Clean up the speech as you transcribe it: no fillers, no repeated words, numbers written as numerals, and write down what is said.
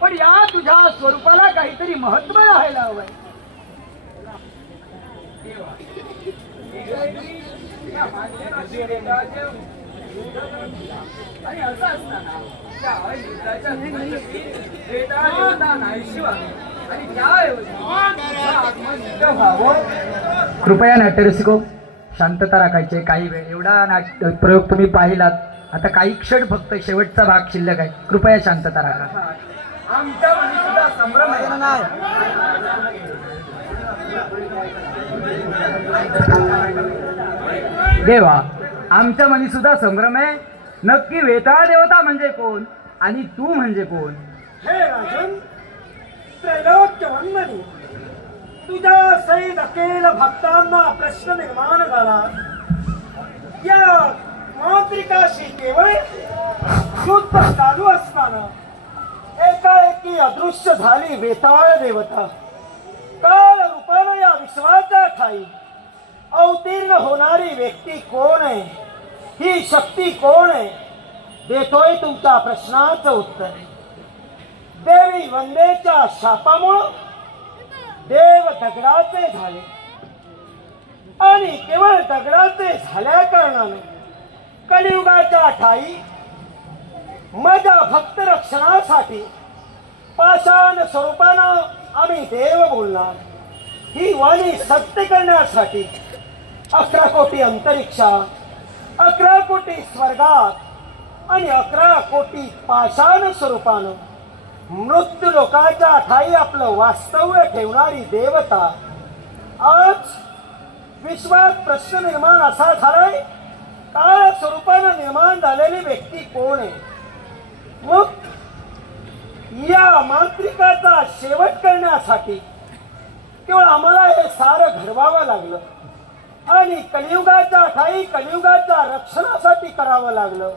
पण या तुझ्या स्वरूपाला काहीतरी महत्व राहायला हवंय. आणि असं असताना कृपया नाट्यरसिको शांतता राखायचे. काही वेळ एवढा प्रयोग तुम्ही पाहिलात. आता काही क्षण फक्त शेवटचा भाग शिल्लक आहे. कृपया शांतता राखा. आमच्या मनी सुद्धा संभ्रम आहे. देवा, आमच्या मनी सुद्धा संभ्रम आहे. नक्की वेताळ देवता म्हणजे कोण आणि तू म्हणजे कोण? हे राजन, त्रैलोक्य वंदनी, तुझ्या सैद अकेल भक्तांना प्रश्न निर्माण झाला. या मांत्रिकाशी केवळ युद्ध चालू असताना एकाएकी अदृश्य झाली वेताळ देवता. काळ रूपानं या विश्वाचा ठाई अवतीर्ण होणारी व्यक्ती कोण आहे? ही शक्ती कोण आहे? देतोय तुमच्या प्रश्नाचं उत्तर. देवी वंदेच्या शापामुळं देव दगडाचे झाले आणि केवळ दगडाचे झाल्या कारणाने कलियुगाच्या ठाई माझ्या भक्त रक्षणासाठी पाषाण स्वरूपानं आम्ही देव बोलणार. ही वाणी सत्य करण्यासाठी 11 कोटी अंतरिक्षात, 11 कोटी स्वर्गात आणि 11 कोटी पाषाण स्वरूपानं मृत्यू लोकाच्या ठाई आपलं वास्तव्य ठेवणारी देवता आज विश्वात प्रश्न निर्माण असा झालाय. काळ स्वरूपानं निर्माण झालेली व्यक्ती कोण आहे? मग या मांत्रिकाचा शेवट करण्यासाठी केवळ आम्हाला हे सारं घडवावं लागलं आणि कलियुगाच्या ठाई कलियुगाच्या रक्षणासाठी करावं लागलं.